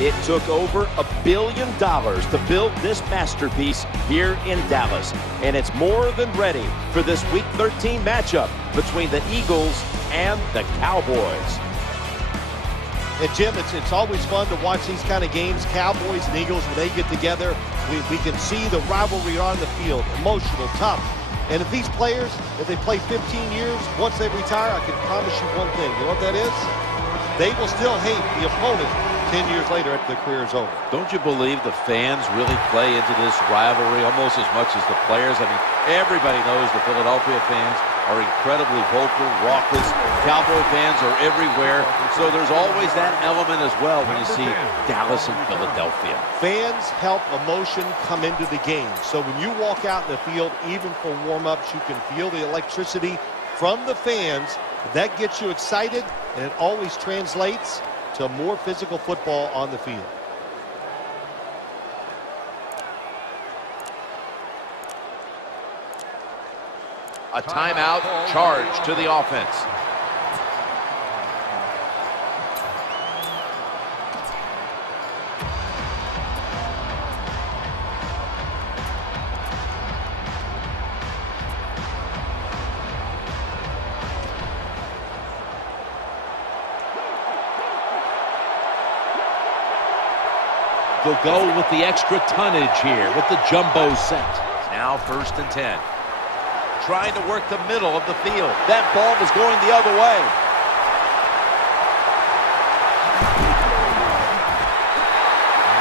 It took over $1 billion to build this masterpiece here in Dallas. And it's more than ready for this Week 13 matchup between the Eagles and the Cowboys. And Jim, it's always fun to watch these kind of games. Cowboys and Eagles, when they get together, we can see the rivalry on the field. Emotional, tough. And if these players, if they play 15 years, once they retire, I can promise you one thing. You know what that is? They will still hate the opponent 10 years later after their career is over. Don't you believe the fans really play into this rivalry almost as much as the players? I mean, everybody knows the Philadelphia fans are incredibly vocal, raucous. Cowboy fans are everywhere. So there's always that element as well when you see Dallas and Philadelphia. Fans help emotion come into the game. So when you walk out in the field, even for warm-ups, you can feel the electricity from the fans. That gets you excited, and it always translates to more physical football on the field. A timeout charge to the offense. They'll go with the extra tonnage here with the jumbo set. Now 1st and 10. Trying to work the middle of the field. That ball was going the other way.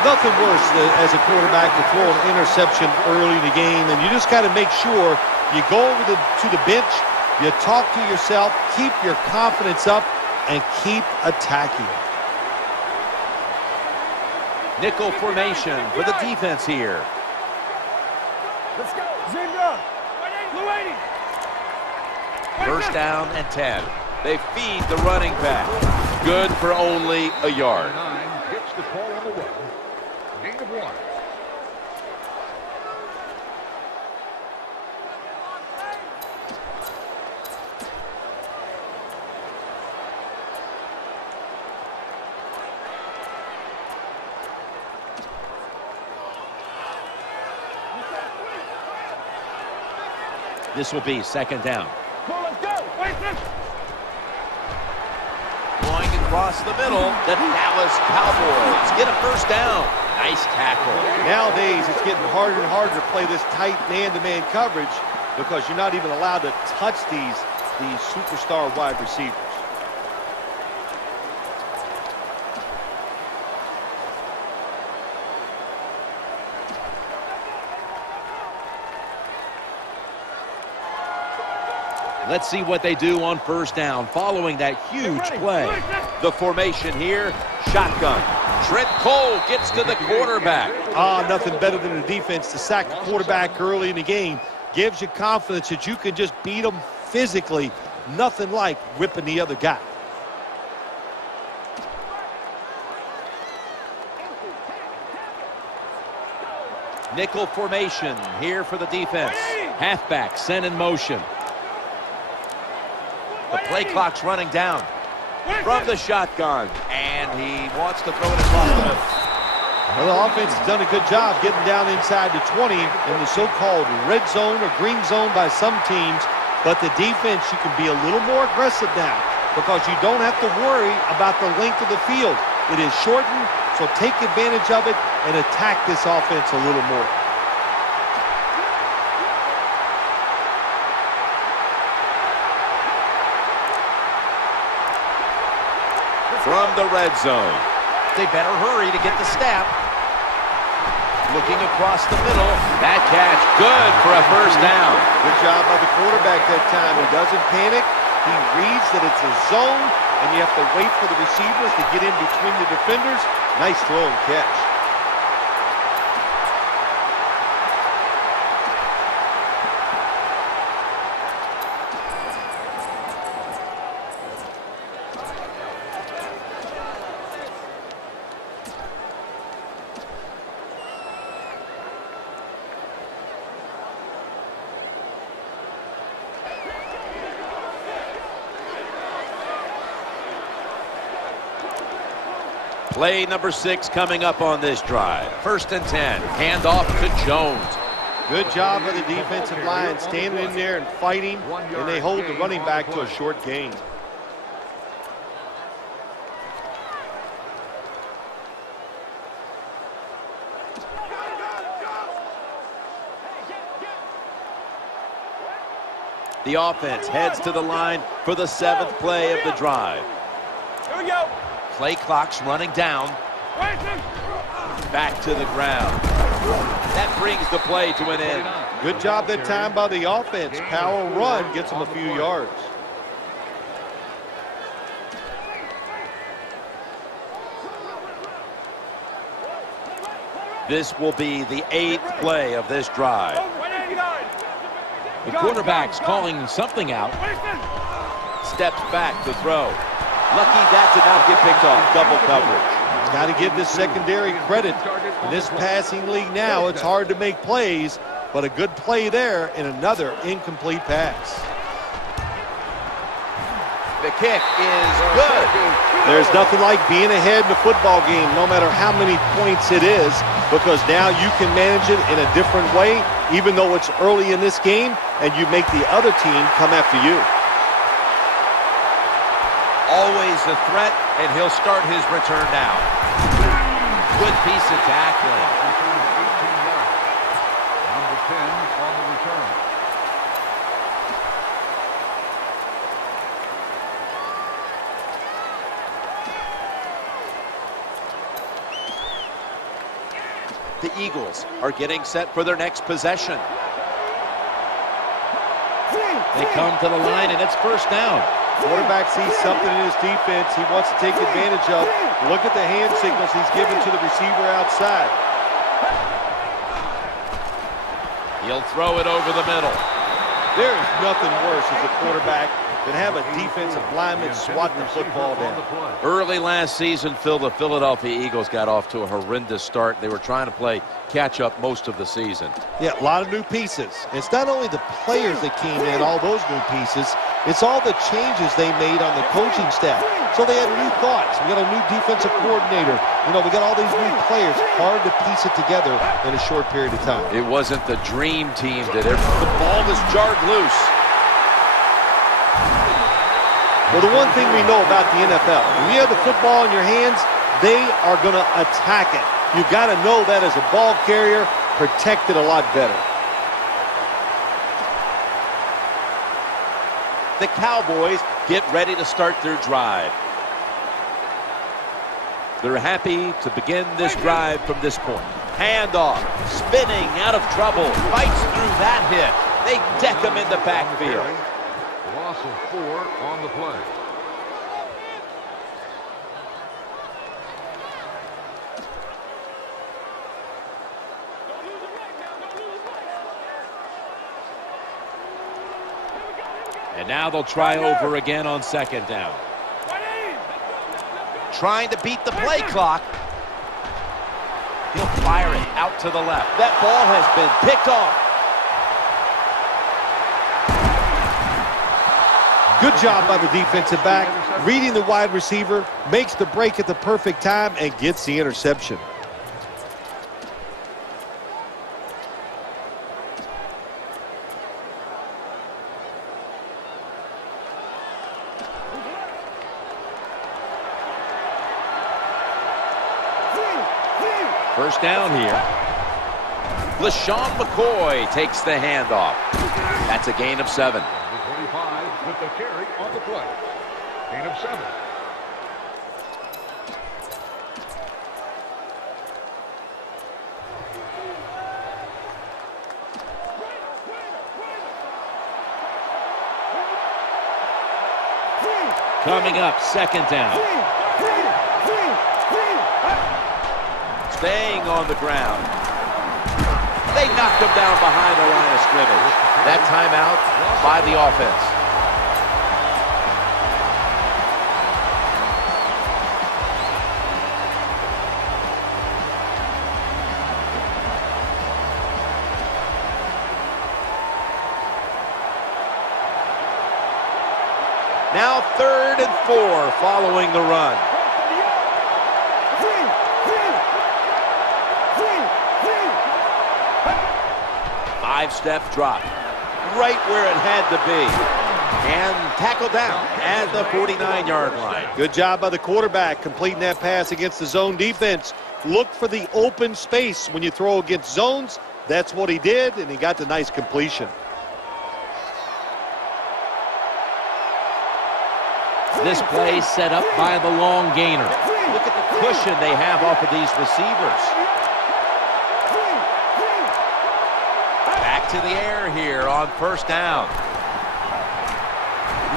Nothing worse as a quarterback to throw an interception early in the game, and you just got to make sure you go over to the bench, you talk to yourself, keep your confidence up, and keep attacking. Nickel formation for the defense here. Let's go. Zebra. 1st down and 10. They feed the running back. Good for only a yard. Gets the call on the run. Gain of 1. This will be 2nd down. Let's go. Going across the middle, the Dallas Cowboys get a 1st down. Nice tackle. Nowadays, it's getting harder and harder to play this tight man-to-man coverage because you're not even allowed to touch these superstar wide receivers. Let's see what they do on 1st down following that huge play. The formation here, shotgun. Trent Cole gets to the quarterback. Nothing better than a defense to sack the quarterback early in the game. Gives you confidence that you can just beat them physically. Nothing like whipping the other guy. Nickel formation here for the defense. Halfback sent in motion. The play clock's running down from the shotgun, and he wants to throw it across the middle. Well, the offense has done a good job getting down inside the 20 in the so-called red zone or green zone by some teams, but the defense, you can be a little more aggressive now because you don't have to worry about the length of the field. It is shortened, so take advantage of it and attack this offense a little more. From the red zone. They better hurry to get the snap. Looking across the middle. That catch good for a 1st down. Good job by the quarterback that time. He doesn't panic. He reads that it's a zone, and you have to wait for the receivers to get in between the defenders. Nice throw and catch. Play number 6 coming up on this drive. 1st and 10. Handoff to Jones. Good job by the defensive line, standing in there and fighting, and they hold the running back to a short gain. The offense heads to the line for the 7th play of the drive. Here we go. Play clock's running down. Back to the ground. That brings the play to an end. Good job that time by the offense. Power run gets them a few yards. This will be the 8th play of this drive. The quarterback's calling something out. Steps back to throw. Lucky that did not get picked off. Double coverage. Got to give this secondary credit. In this passing league now, it's hard to make plays, but a good play there and another incomplete pass. The kick is good. There's nothing like being ahead in a football game, no matter how many points it is, because now you can manage it in a different way, even though it's early in this game, and you make the other team come after you. Always a threat, and he'll start his return now. Good piece of tackling. Number 10 on the return. The Eagles are getting set for their next possession. They come to the line, and it's 1st down. Quarterback sees something in his defense he wants to take advantage of. Look at the hand signals he's given to the receiver outside. He'll throw it over the middle. There is nothing worse as a quarterback than have a defensive lineman swat the football down. Early last season, Phil, the Philadelphia Eagles got off to a horrendous start. They were trying to play catch-up most of the season. Yeah, a lot of new pieces. It's not only the players that came in, all those new pieces, it's all the changes they made on the coaching staff. So they had new thoughts. We got a new defensive coordinator. You know, we got all these new players. Hard to piece it together in a short period of time. It wasn't the dream team that the ball was jarred loose. Well, the one thing we know about the NFL, when you have the football in your hands, they are going to attack it. You got to know that as a ball carrier, protect it a lot better. The Cowboys get ready to start their drive. They're happy to begin this drive from this point. Handoff, spinning out of trouble, fights through that hit. They deck him in the backfield. Loss of 4 on the play. And now they'll try over again on 2nd down. Trying to beat the play clock. He'll fire it out to the left. That ball has been picked off. Good job by the defensive back, reading the wide receiver, makes the break at the perfect time, and gets the interception. First down here. LaShawn McCoy takes the handoff. That's a gain of 7. Number 25 with the carry on the play. Gain of 7. Coming up, 2nd down. Staying on the ground. They knocked him down behind the line of scrimmage. That timeout by the offense. Now 3rd and 4 following the run. 5-step drop. Right where it had to be. And tackled down at the 49-yard line. Good job by the quarterback completing that pass against the zone defense. Look for the open space when you throw against zones. That's what he did, and he got the nice completion. This play set up by the long gainer. Look at the cushion they have off of these receivers. Back to the air here on first down.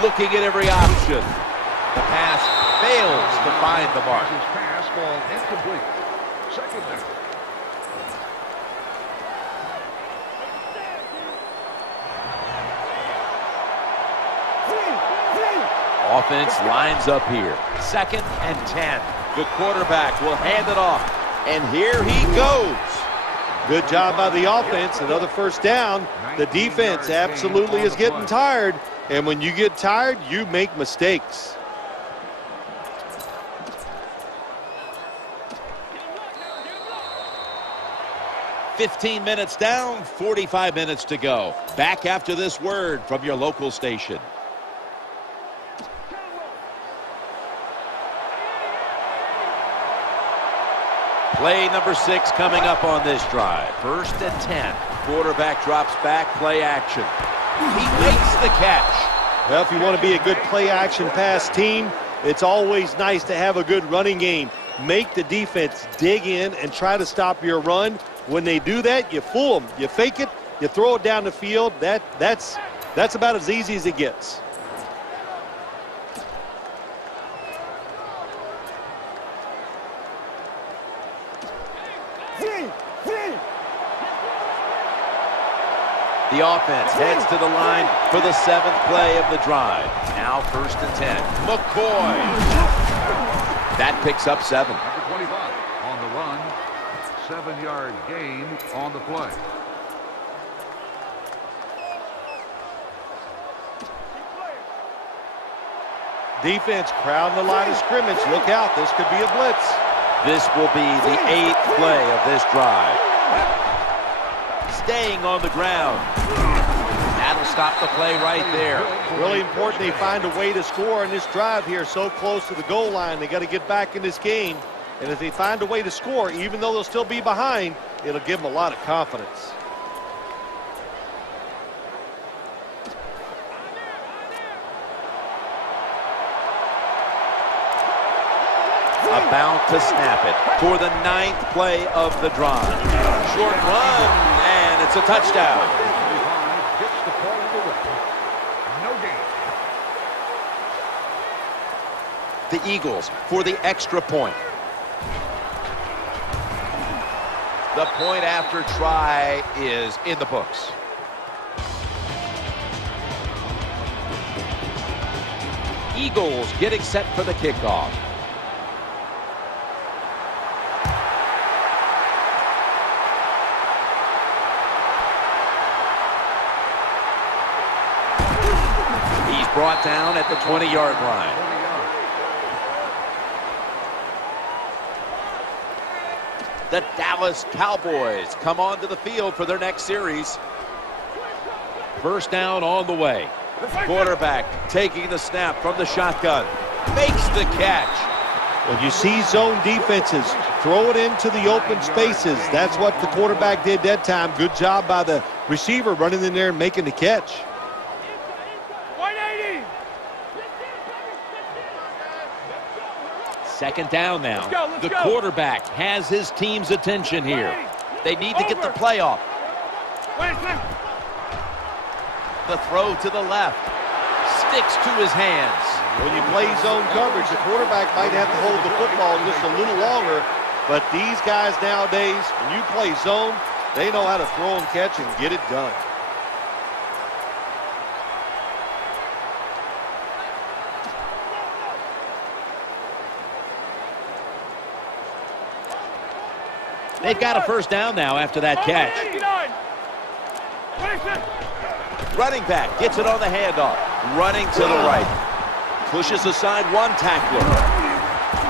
Looking at every option. The pass fails to find the mark. His pass ball incomplete. Second down. Offense lines up here. 2nd and 10. The quarterback will hand it off. And here he goes. Good job by the offense. Another first down. The defense absolutely is getting tired. And when you get tired, you make mistakes. "15 minutes down, 45 minutes to go." Back after this word from your local station. Play number 6 coming up on this drive. 1st and 10. Quarterback drops back, play action. He makes the catch. Well, if you want to be a good play-action pass team, it's always nice to have a good running game. Make the defense dig in and try to stop your run. When they do that, you fool them. You fake it, you throw it down the field. That's about as easy as it gets. The offense heads to the line for the 7th play of the drive. Now 1st and 10. McCoy. That picks up 7. Number 25 on the run. 7-yard gain on the play. Defense crowding the line of scrimmage. Look out, this could be a blitz. This will be the 8th play of this drive. Staying on the ground. That'll stop the play right there. Really important they find a way to score in this drive here, so close to the goal line. They got to get back in this game. And if they find a way to score, even though they'll still be behind, it'll give them a lot of confidence. About to snap it for the 9th play of the drive. Short run, and it's a touchdown. 25 gets the ball in the way. No gain. The Eagles for the extra point. The point after try is in the books. Eagles getting set for the kickoff. He's brought down at the 20-yard line. The Dallas Cowboys come onto the field for their next series. First down on the way. Quarterback taking the snap from the shotgun. Makes the catch. When you see zone defenses, throw it into the open spaces. That's what the quarterback did that time. Good job by the receiver running in there and making the catch. 180. Second down now. Let's The go. quarterback has his team's attention here. They need to get the play off. The throw to the left. Sticks to his hands. When you play zone coverage, the quarterback might have to hold the football just a little longer. But these guys nowadays, when you play zone, they know how to throw and catch and get it done. They've got a first down now after that catch. Running back gets it on the handoff. Running to the right. Pushes aside one tackler.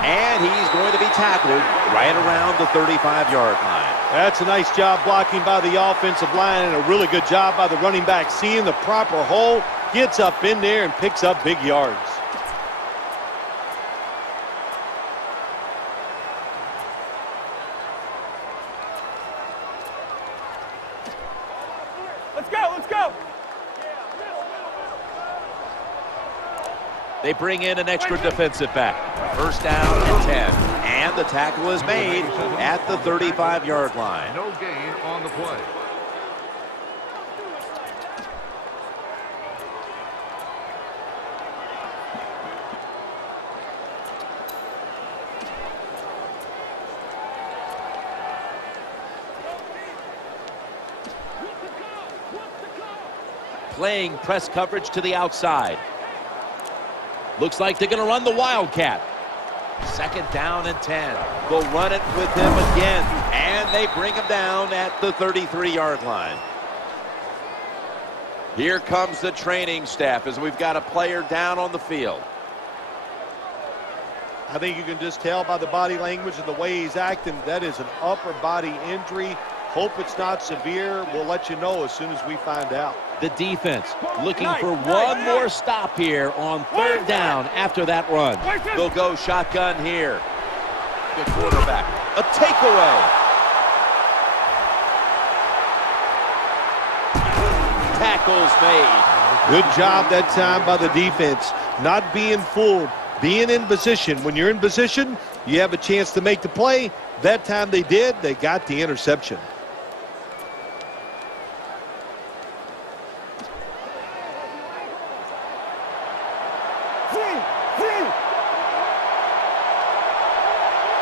And he's going to be tackled right around the 35-yard line. That's a nice job blocking by the offensive line and a really good job by the running back. Seeing the proper hole, gets up in there and picks up big yards. Let's go, let's go. They bring in an extra defensive back. First down and 10. And the tackle is made at the 35-yard line. No gain on the play. Playing press coverage to the outside. Looks like they're going to run the Wildcat. Second down and 10. They'll run it with him again. And they bring him down at the 33-yard line. Here comes the training staff as we've got a player down on the field. I think you can just tell by the body language and the way he's acting, that is an upper body injury. Hope it's not severe. We'll let you know as soon as we find out. The defense looking for one more stop here on third down after that run. They'll go shotgun here. The quarterback. A takeaway. Tackles made. Good job that time by the defense. Not being fooled, being in position. When you're in position, you have a chance to make the play. That time they did. They got the interception.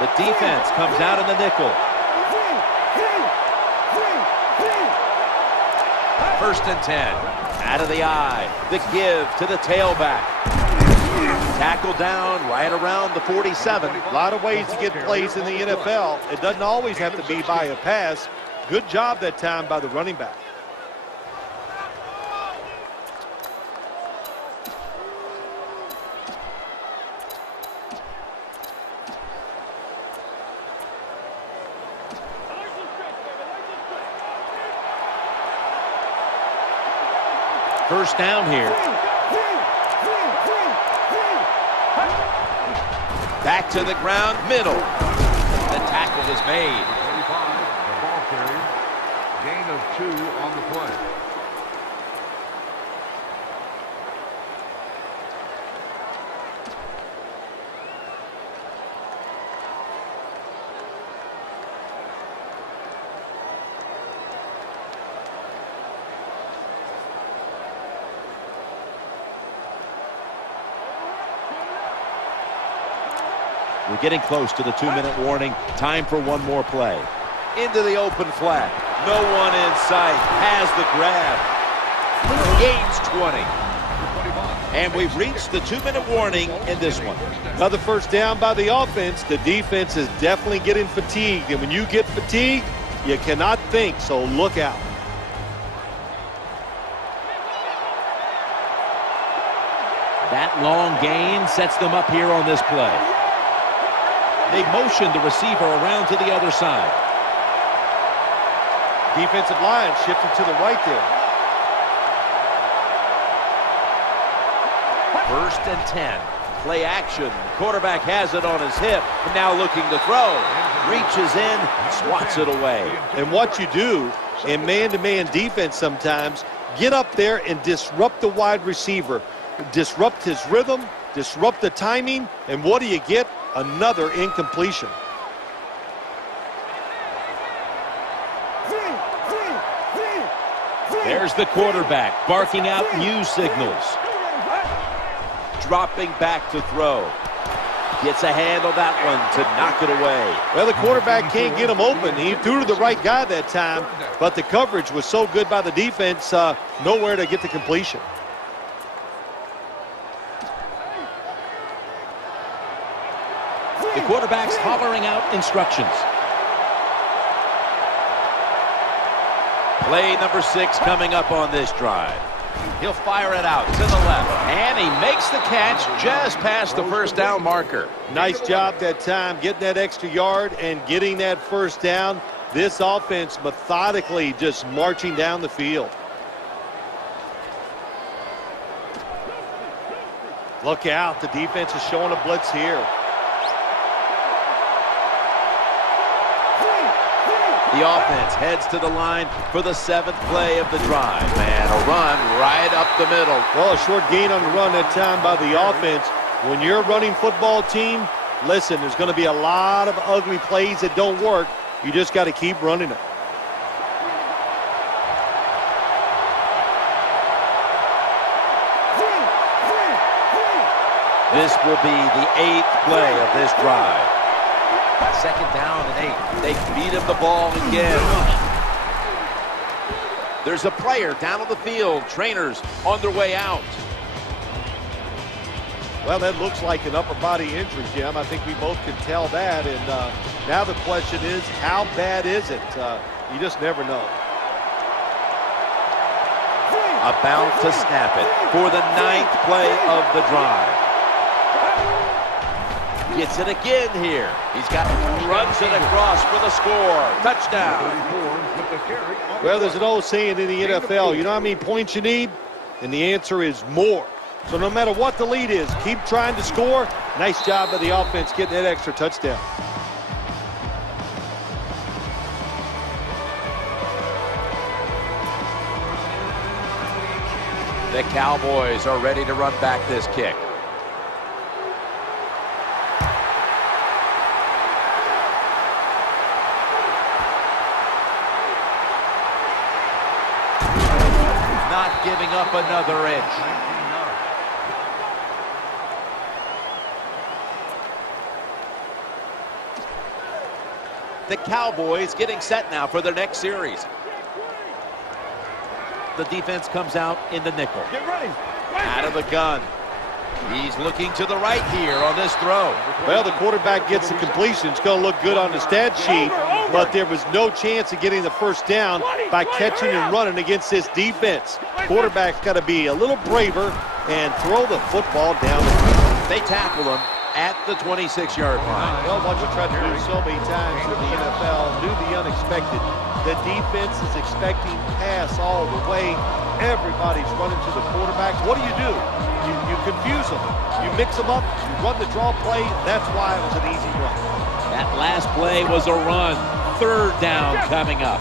The defense comes out in the nickel. First and 10. Out of the eye. The give to the tailback. Tackle down right around the 47. A lot of ways to get plays in the NFL. It doesn't always have to be by a pass. Good job that time by the running back. First down here. Back to the ground, middle. The tackle is made. 25, the ball carrier. Gain of 2 on the play. We're getting close to the 2-minute warning. Time for one more play. Into the open flat. No one in sight. Has the grab. Gains 20. And we've reached the 2-minute warning in this one. Another first down by the offense. The defense is definitely getting fatigued. And when you get fatigued, you cannot think, so look out. That long gain sets them up here on this play. They motion the receiver around to the other side. Defensive line shifted to the right there. First and 10. Play action. Quarterback has it on his hip. Now looking to throw. Reaches in, swats it away. And what you do in man-to-man defense sometimes, get up there and disrupt the wide receiver. Disrupt his rhythm, disrupt the timing, and what do you get? Another incompletion. There's the quarterback barking out new signals. Dropping back to throw. Gets a hand on that one to knock it away. Well, the quarterback can't get him open. He threw to the right guy that time, but the coverage was so good by the defense, nowhere to get the completion. The quarterback's hollering out instructions. Play number 6 coming up on this drive. He'll fire it out to the left. And he makes the catch just past the first down marker. Nice job that time, getting that extra yard and getting that first down. This offense methodically just marching down the field. Look out, the defense is showing a blitz here. The offense heads to the line for the 7th play of the drive. And a run right up the middle. Well, a short gain on the run that time by the offense. When you're a running football team, listen, there's going to be a lot of ugly plays that don't work. You just got to keep running it. This will be the 8th play of this drive. 2nd down and 8. They feed him the ball again. There's a player down on the field. Trainers on their way out. Well, that looks like an upper body injury, Jim. I think we both can tell that. And now the question is, how bad is it? You just never know. About to snap it for the 9th play of the drive. Gets it again here. Runs it across for the score. Touchdown. Well, there's an old saying in the NFL, you know how many points you need? And the answer is more. So no matter what the lead is, keep trying to score. Nice job by the offense getting that extra touchdown. The Cowboys are ready to run back this kick. Not giving up another inch. The Cowboys getting set now for their next series. The defense comes out in the nickel. Get ready. Out of the gun. He's looking to the right here on this throw. Well, the quarterback gets the completion. It's going to look good on the stat sheet, but there was no chance of getting the first down by catching and running against this defense. Quarterback's got to be a little braver and throw the football down. They tackle him at the 26-yard line. Well, what you tried to do so many times in the NFL, do the unexpected. The defense is expecting pass all the way. Everybody's running to the quarterback. What do? You confuse them. You mix them up. You run the draw play. That's why it was an easy run. That last play was a run. 3rd down coming up.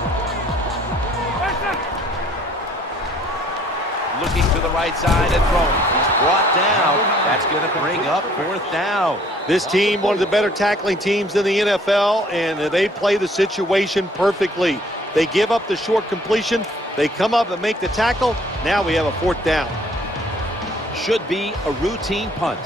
Looking to the right side and throwing. He's brought down. That's going to bring up 4th down. This team, one of the better tackling teams in the NFL, and they play the situation perfectly. They give up the short completion. They come up and make the tackle. Now we have a 4th down. Should be a routine punt.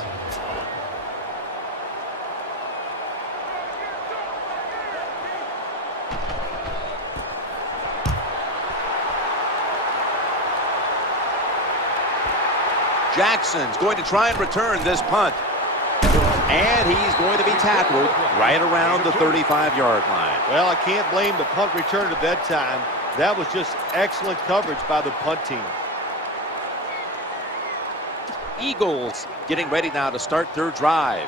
Jackson's going to try and return this punt. And he's going to be tackled right around the 35-yard line. Well, I can't blame the punt return at that time. That was just excellent coverage by the punt team. Eagles getting ready now to start their drive.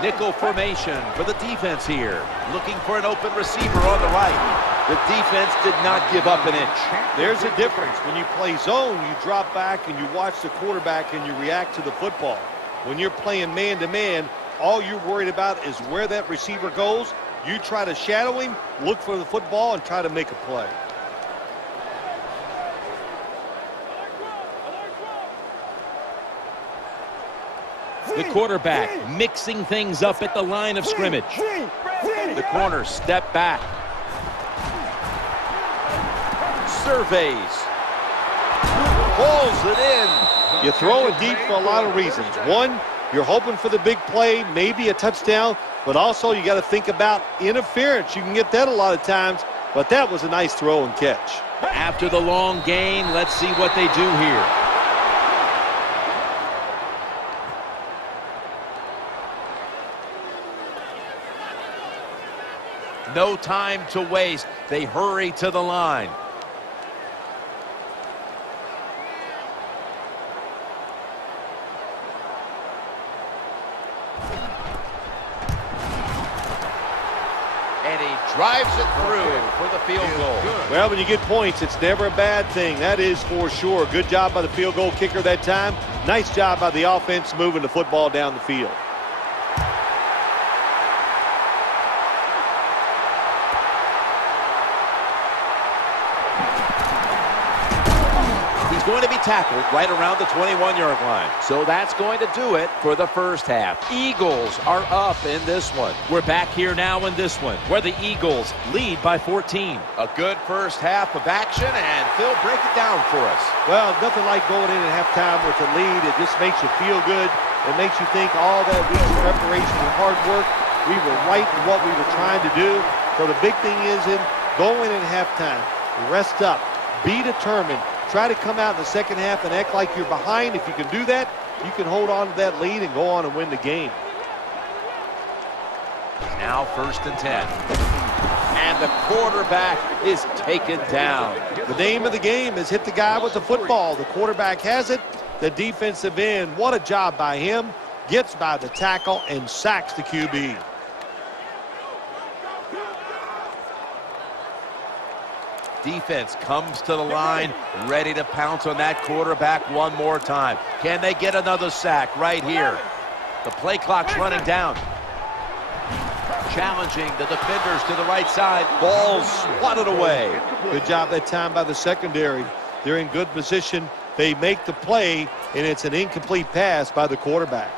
Nickel formation for the defense here. Looking for an open receiver on the right. The defense did not give up an inch. There's a difference. When you play zone, you drop back and you watch the quarterback and you react to the football. When you're playing man-to-man, all you're worried about is where that receiver goes. You try to shadow him, look for the football, and try to make a play. The quarterback mixing things up at the line of scrimmage. The corner step back. Surveys. Pulls it in. You throw it deep for a lot of reasons. One, you're hoping for the big play, maybe a touchdown, but also you got to think about interference. You can get that a lot of times, but that was a nice throw and catch. After the long gain, let's see what they do here. No time to waste. They hurry to the line. drives it through for the field goal. Well, when you get points, it's never a bad thing. That is for sure. Good job by the field goal kicker that time. Nice job by the offense moving the football down the field. Going to be tackled right around the 21-yard line. So that's going to do it for the first half. Eagles are up in this one. We're back here now in this one, where the Eagles lead by 14. A good first half of action, and Phil, break it down for us. Well, nothing like going in at halftime with a lead. It just makes you feel good. It makes you think all that week's preparation and hard work, we were right in what we were trying to do. So the big thing is go in at halftime, rest up, be determined. Try to come out in the second half and act like you're behind. If you can do that, you can hold on to that lead and go on and win the game. Now 1st and 10. And the quarterback is taken down. The name of the game is hit the guy with the football. The quarterback has it. The defensive end, what a job by him. Gets by the tackle and sacks the QB. Defense comes to the line, ready to pounce on that quarterback one more time. Can they get another sack right here? The play clock's running down. Challenging the defenders to the right side. Ball swatted away. Good job that time by the secondary. They're in good position. They make the play, and it's an incomplete pass by the quarterback.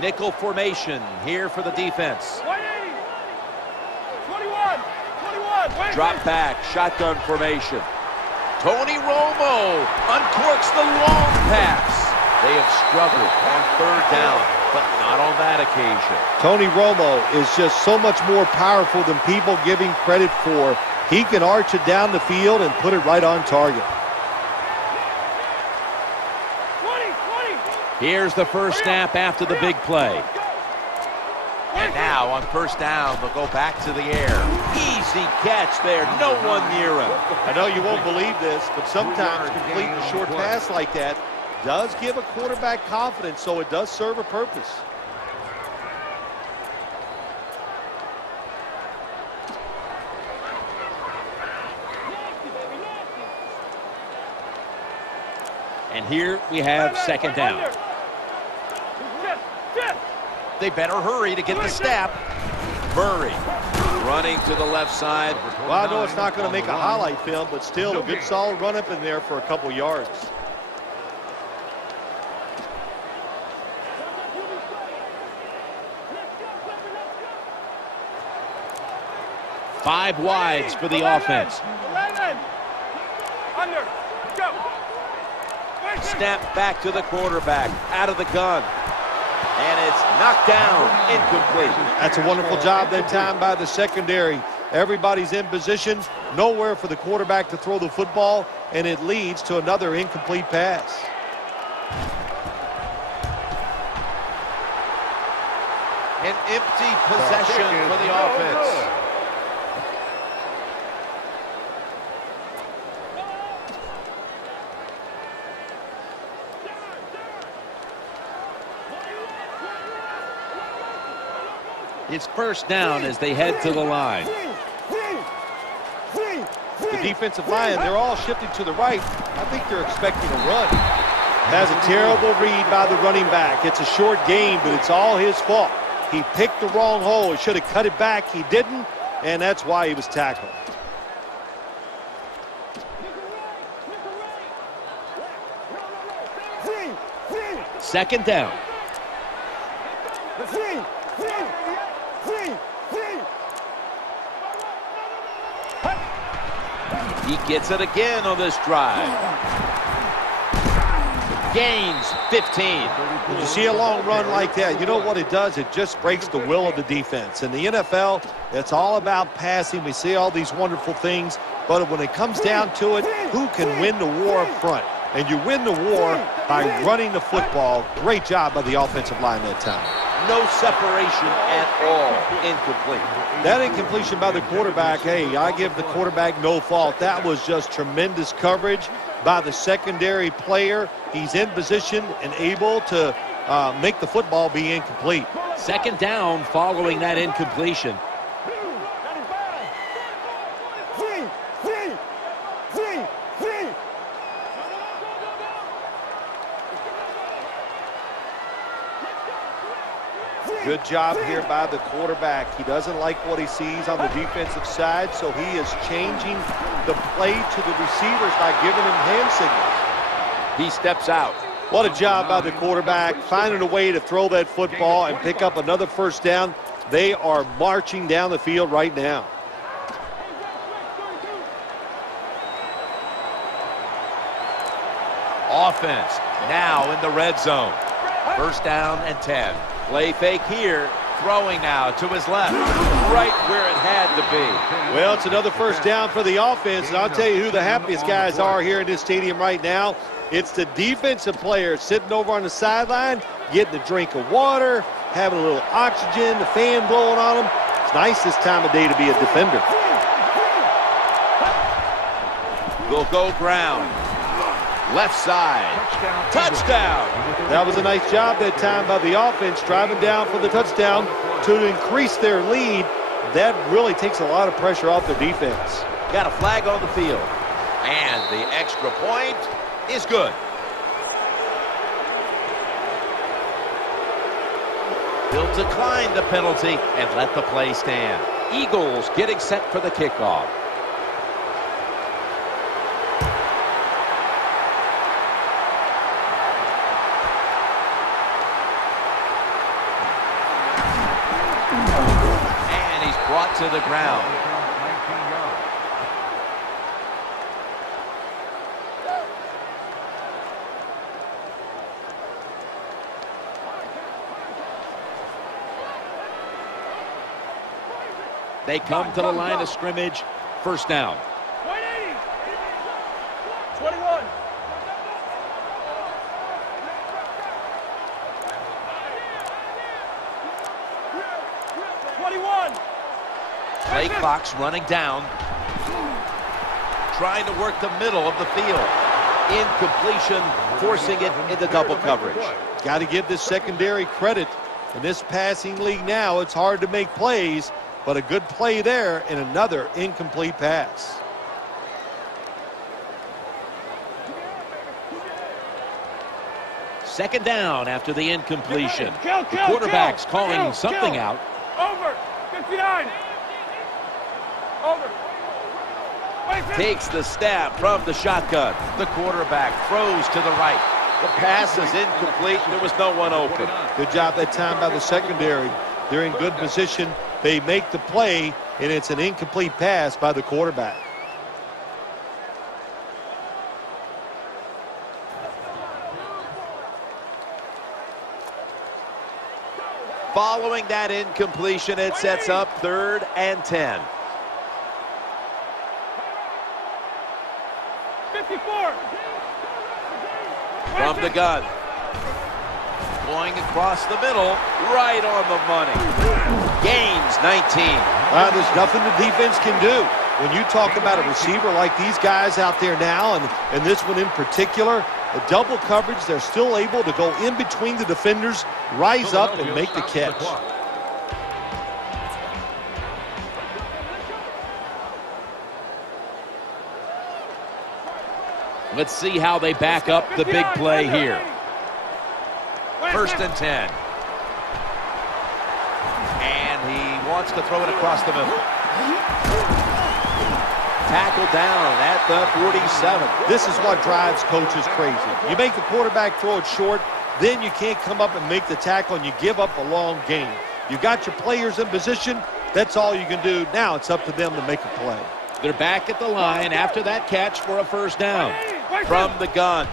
Nickel formation here for the defense. 21. Drop back, shotgun formation. Tony Romo uncorks the long pass. They have struggled on 3rd down, but not on that occasion. Tony Romo is just so much more powerful than people give him credit for. He can arch it down the field and put it right on target. Here's the first snap after the big play. And now on 1st down, they'll go back to the air. Easy catch there, no one near him. I know you won't believe this, but sometimes completing a short pass like that does give a quarterback confidence, so it does serve a purpose. And here we have 2nd down. They better hurry to get the snap. Murray running to the left side. Well, I know it's not going to make a highlight film, but still a good solid run up in there for a couple yards. Five wides for the offense. Snap back to the quarterback, out of the gun. And it's knocked down, incomplete. That's a wonderful job that time by the secondary. Everybody's in position, nowhere for the quarterback to throw the football, and it leads to another incomplete pass. An empty possession for the offense. It's 1st down as they head to the line. The defensive line, they're all shifting to the right. I think they're expecting a run. Has a terrible read by the running back. It's a short game, but it's all his fault. He picked the wrong hole. He should have cut it back. He didn't, and that's why he was tackled. Second down. He gets it again on this drive. Gains 15. When you see a long run like that, you know what it does? It just breaks the will of the defense. In the NFL, it's all about passing. We see all these wonderful things, but when it comes down to it, who can win the war up front? and you win the war by running the football. Great job by the offensive line that time. No separation at all. Incomplete. That incompletion by the quarterback, hey, I give the quarterback no fault. That was just tremendous coverage by the secondary player. He's in position and able to make the football be incomplete. Second down following that incompletion. Good job here by the quarterback. He doesn't like what he sees on the defensive side, so he is changing the play to the receivers by giving him hand signals. He steps out. What a job by the quarterback, finding a way to throw that football and pick up another first down. They are marching down the field right now. Offense now in the red zone. First down and 10. Play fake here. Throwing now to his left. Right where it had to be. Well, it's another first down for the offense. And I'll tell you who the happiest guys are here in this stadium right now. It's the defensive players sitting over on the sideline, getting a drink of water, having a little oxygen, the fan blowing on them. It's nice this time of day to be a defender. Will go ground. Left side. Touchdown. That was a nice job that time by the offense, driving down for the touchdown to increase their lead. That really takes a lot of pressure off their defense. Got a flag on the field. And the extra point is good. He'll decline the penalty and let the play stand. Eagles getting set for the kickoff. And he's brought to the ground. They come to the line of scrimmage. First down. 21. Play clock's running down. Trying to work the middle of the field. Incompletion, forcing it into double coverage. Got to give this secondary credit. In this passing league now, it's hard to make plays, but a good play there and another incomplete pass. Second down after the incompletion. The quarterback's calling something out. Over. 59. Over. Takes the snap from the shotgun. The quarterback throws to the right. The pass is incomplete. There was no one open. Good job that time by the secondary. They're in good position. They make the play, and it's an incomplete pass by the quarterback. Following that incompletion, it sets up 3rd and 10. 54. From the gun. Going across the middle, right on the money. Gains 19. There's nothing the defense can do. When you talk about a receiver like these guys out there now, and this one in particular, the double coverage, they're still able to go in between the defenders, rise up, and make the catch. Let's see how they back up the big play here. 1st and 10. And he wants to throw it across the middle. Tackled down at the 47. This is what drives coaches crazy. You make the quarterback throw it short, then you can't come up and make the tackle, and you give up a long gain. You got your players in position. That's all you can do. Now it's up to them to make a play. They're back at the line after that catch for a first down. From the gun.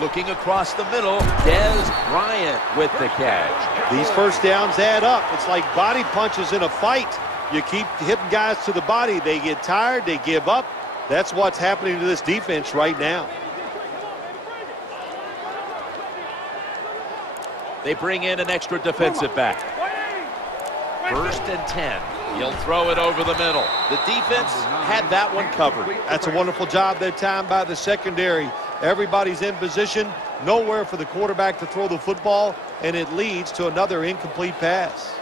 Looking across the middle, Des Bryant with the catch. These first downs add up. It's like body punches in a fight. You keep hitting guys to the body. They get tired. They give up. That's what's happening to this defense right now. They bring in an extra defensive back. 1st and 10. He'll throw it over the middle. The defense had that one covered. That's a wonderful job that time by the secondary. Everybody's in position, nowhere for the quarterback to throw the football, and it leads to another incomplete pass.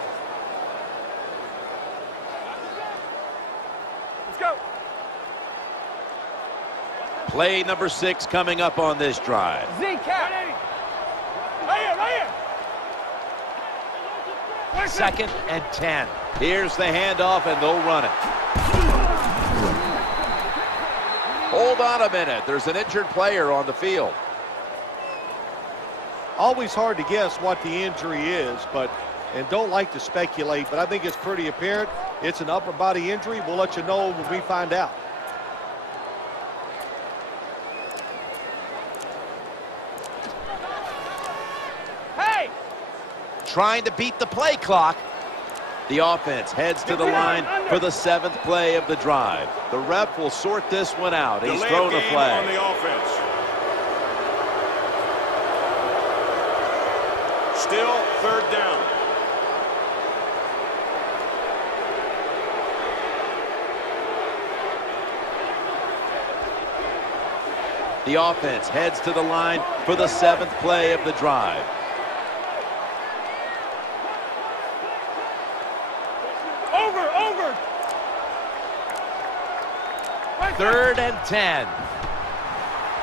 Let's go. Play number 6 coming up on this drive. Z-cap. Right here. 2nd and 10. Here's the handoff, and they'll run it. Hold on a minute. There's an injured player on the field. Always hard to guess what the injury is, and don't like to speculate, but I think it's pretty apparent. It's an upper body injury. We'll let you know when we find out. Hey! Trying to beat the play clock. The offense heads to the line for the 7th play of the drive. The ref will sort this one out. He's Delay thrown a game flag. on the offense. Still 3rd down. The offense heads to the line for the 7th play of the drive. Over. 3rd and 10.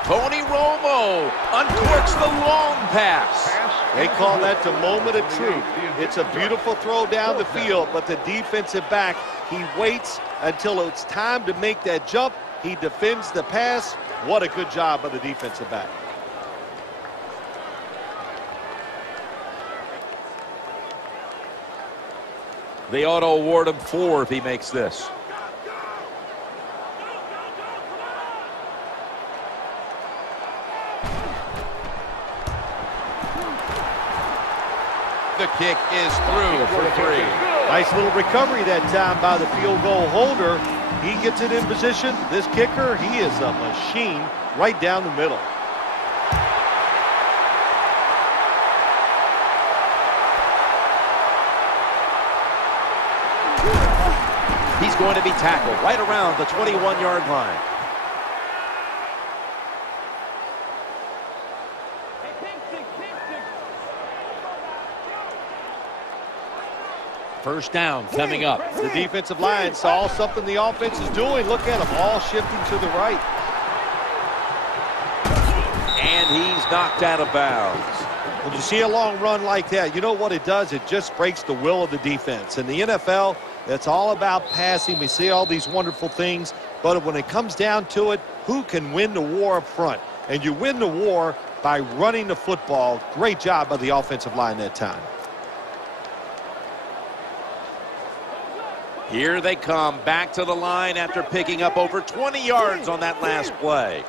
Tony Romo uncorks the long pass. They call that the moment of truth. It's a beautiful throw down the field, but the defensive back, he waits until it's time to make that jump. He defends the pass. What a good job by the defensive back. They ought to award him 4 if he makes this. The kick is through for 3. Nice little recovery that time by the field goal holder. He gets it in position. This kicker, he is a machine right down the middle. He's going to be tackled right around the 21-yard line. First down coming up. The defensive line saw something the offense is doing. Look at them all shifting to the right. And he's knocked out of bounds. When you see a long run like that, you know what it does? It just breaks the will of the defense. In the NFL, it's all about passing. We see all these wonderful things, but when it comes down to it, who can win the war up front? And you win the war by running the football. Great job by the offensive line that time. Here they come back to the line after picking up over 20 yards on that last play.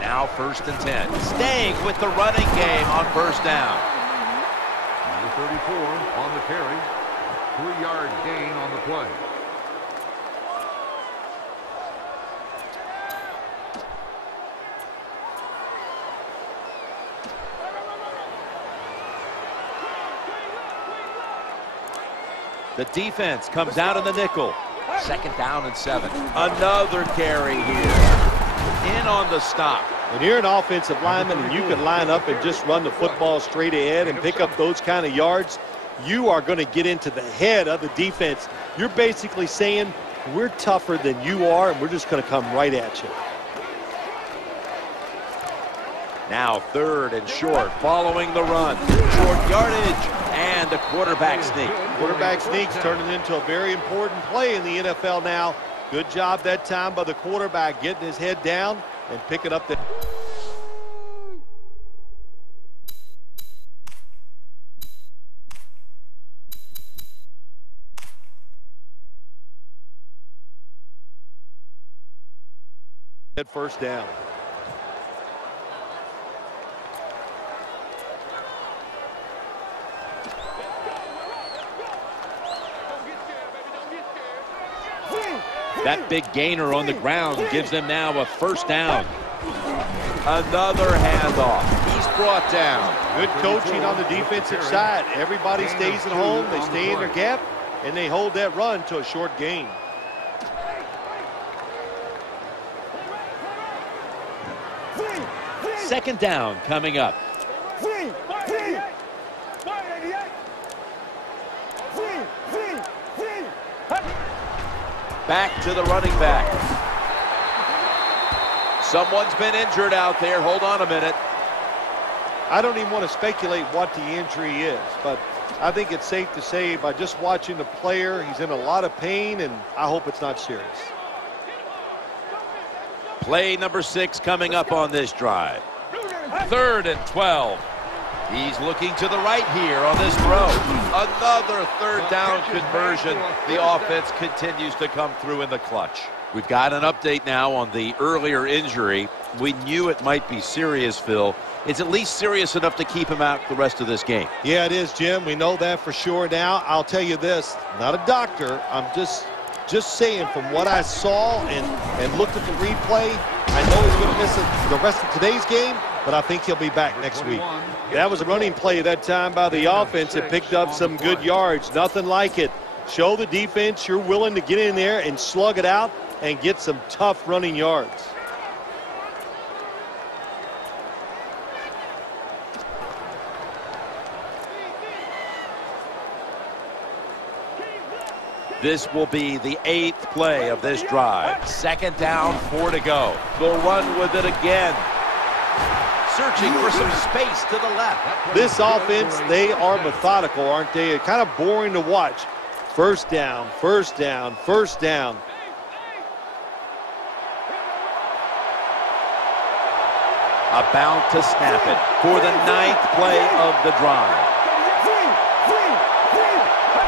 Now 1st and 10. Staying with the running game on first down. Number 34 on the carry. 3-yard gain on the play. The defense comes out in the nickel. 2nd down and 7. Another carry here. In on the stop. When you're an offensive lineman and you can line up and just run the football straight ahead and pick up those kind of yards, you are going to get into the head of the defense. You're basically saying, we're tougher than you are, and we're just going to come right at you. Now 3rd and short, following the run. Short yardage, and a quarterback sneak. Quarterback sneaks turning into a very important play in the NFL now. Good job that time by the quarterback, getting his head down and picking up the... first down. That big gainer on the ground gives them now a first down. Another handoff. He's brought down. Good coaching on the defensive side. Everybody stays at home. They stay in their gap, and they hold that run to a short gain. Second down coming up. Back to the running back. Someone's been injured out there. Hold on a minute. I don't even want to speculate what the injury is, but I think it's safe to say by just watching the player, he's in a lot of pain, and I hope it's not serious. Play number 6 coming up on this drive. 3rd and 12. He's looking to the right here on this throw. Another 3rd down conversion. The offense continues to come through in the clutch. We've got an update now on the earlier injury. We knew it might be serious, Phil. It's at least serious enough to keep him out the rest of this game. Yeah, it is, Jim. We know that for sure now. I'll tell you this, not a doctor. I'm just saying from what I saw and looked at the replay, I know he's going to miss the rest of today's game, but I think he'll be back next week. That was a running play that time by the offense. It picked up some good yards. Nothing like it. Show the defense you're willing to get in there and slug it out and get some tough running yards. This will be the 8th play of this drive. 2nd down, 4 to go. They'll run with it again. Searching for some space to the left. This offense, they are methodical, aren't they? It's kind of boring to watch. First down, first down, first down. About to snap it for the 9th play of the drive.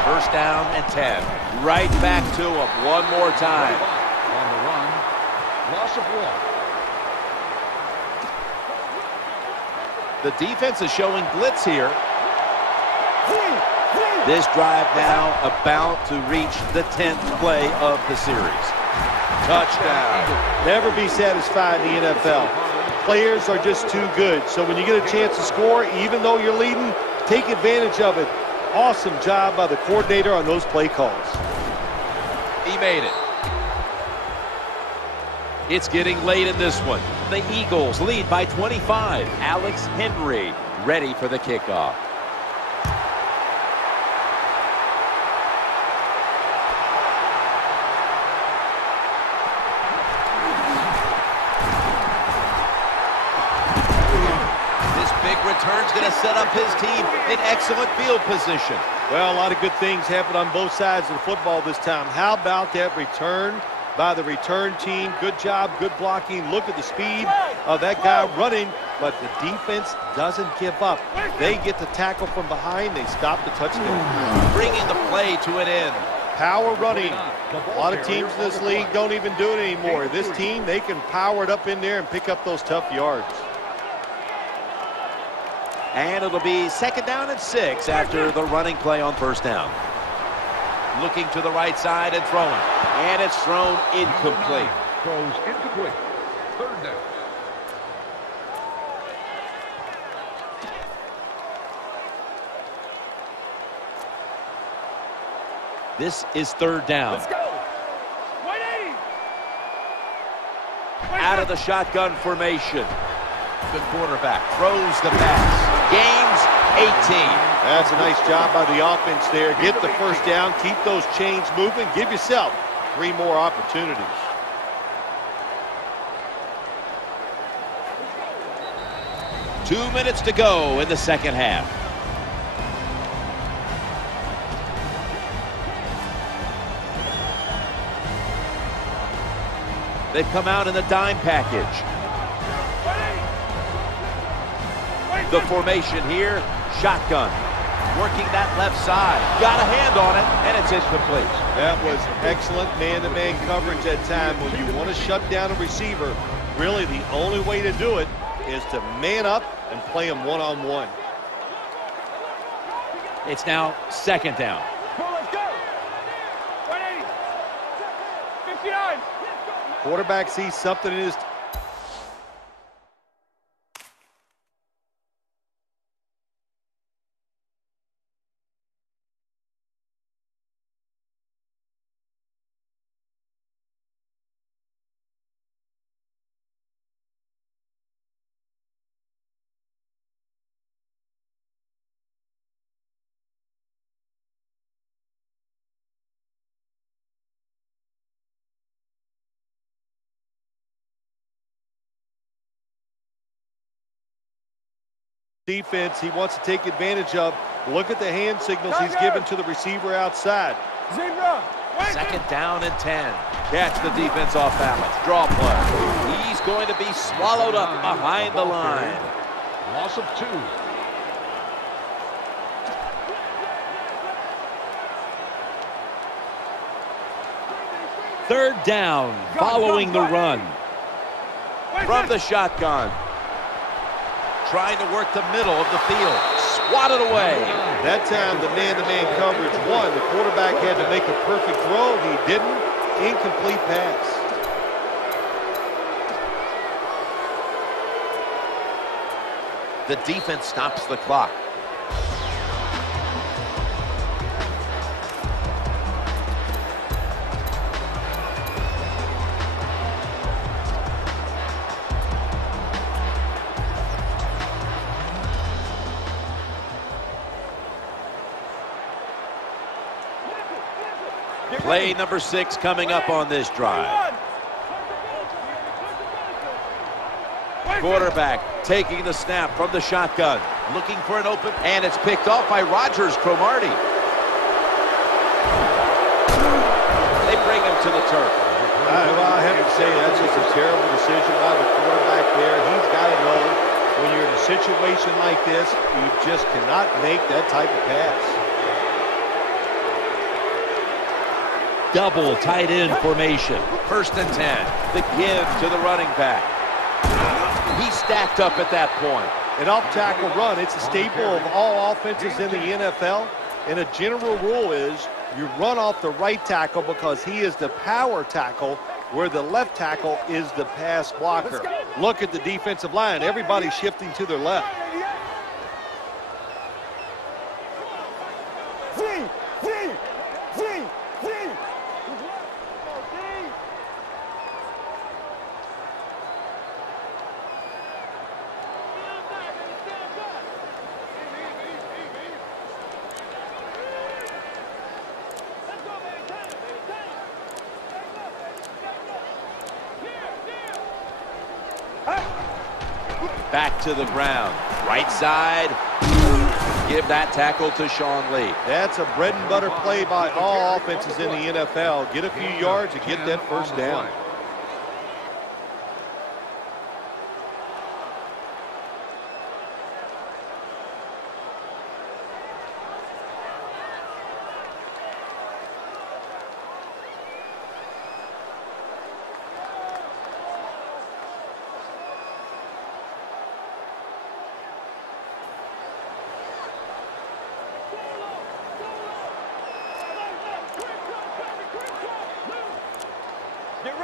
First down and 10. Right back to him one more time. On the run, loss of 1. The defense is showing blitz here. This drive now about to reach the 10th play of the series. Touchdown. Never be satisfied in the NFL. Players are just too good. So when you get a chance to score, even though you're leading, take advantage of it. Awesome job by the coordinator on those play calls. He made it. It's getting late in this one. The Eagles lead by 25. Alex Henry ready for the kickoff. Return's going to set up his team in excellent field position. Well, a lot of good things happened on both sides of the football this time. How about that return by the return team? Good job, good blocking. Look at the speed of that guy running, but the defense doesn't give up. They get the tackle from behind. They stop the touchdown. Bringing the play to an end. Power running. A lot of teams in this league don't even do it anymore. This team, they can power it up in there and pick up those tough yards. And it'll be 2nd down and 6 after the running play on first down. Looking to the right side and throwing. And it's thrown incomplete. Throws incomplete. 3rd down. This is 3rd down. Let's go. 180. Out of the shotgun formation. The quarterback throws the pass. Gains 18. That's a nice job by the offense there. Get the first down, keep those chains moving, give yourself 3 more opportunities. Two minutes to go in the second half. They've come out in the dime package. The formation here, shotgun. Working that left side. Got a hand on it, and it's incomplete. That was excellent man-to-man coverage that time. When you want to shut down a receiver, really the only way to do it is to man up and play him one-on-one. It's now 2nd down. Let's go. 180. 59. Quarterback sees something in his defense he wants to take advantage of. Look at the hand signals he's given to the receiver outside. Zebra. Second down and 10. Catch the defense off balance. Draw play. He's going to be swallowed up behind the line. Loss of 2. Third down following the run. From the shotgun. Trying to work the middle of the field. Swatted away. That time the man-to-man coverage won. The quarterback had to make a perfect throw. He didn't. Incomplete pass. The defense stops the clock. Play number 6 coming up on this drive. Quarterback taking the snap from the shotgun. Looking for an open, and it's picked off by Rogers Cromartie. They bring him to the turf. Well, I have to say that's just a terrible decision by the quarterback there. He's got to know when you're in a situation like this, you just cannot make that type of pass. Double tight end formation. First and 10. The give to the running back. He's stacked up at that point. An off-tackle run, it's a staple of all offenses in the NFL. And a general rule is you run off the right tackle because he is the power tackle, where the left tackle is the pass blocker. Look at the defensive line. Everybody's shifting to their left. Back to the ground. Right side. Give that tackle to Sean Lee. That's a bread and butter play by all offenses in the NFL. Get a few yards and get that first down.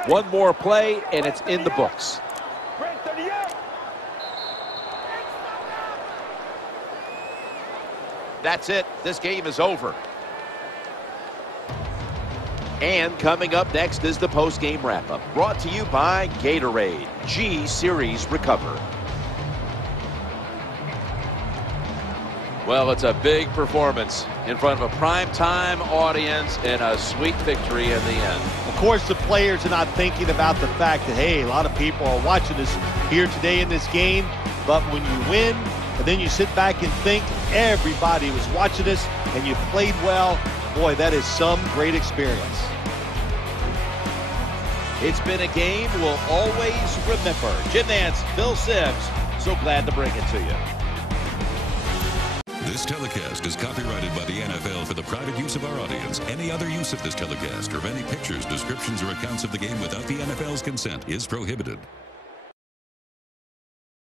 One more play, and it's in the books. That's it. This game is over. And coming up next is the post-game wrap-up, brought to you by Gatorade. G-Series Recover. Well, it's a big performance in front of a prime-time audience and a sweet victory in the end. Of course, the players are not thinking about the fact that, hey, a lot of people are watching us here today in this game. But when you win, and then you sit back and think everybody was watching us and you played well, boy, that is some great experience. It's been a game we'll always remember. Jim Nance, Phil Simms, so glad to bring it to you. This telecast is copyrighted by the NFL for the private use of our audience. Any other use of this telecast or of any pictures, descriptions, or accounts of the game without the NFL's consent is prohibited.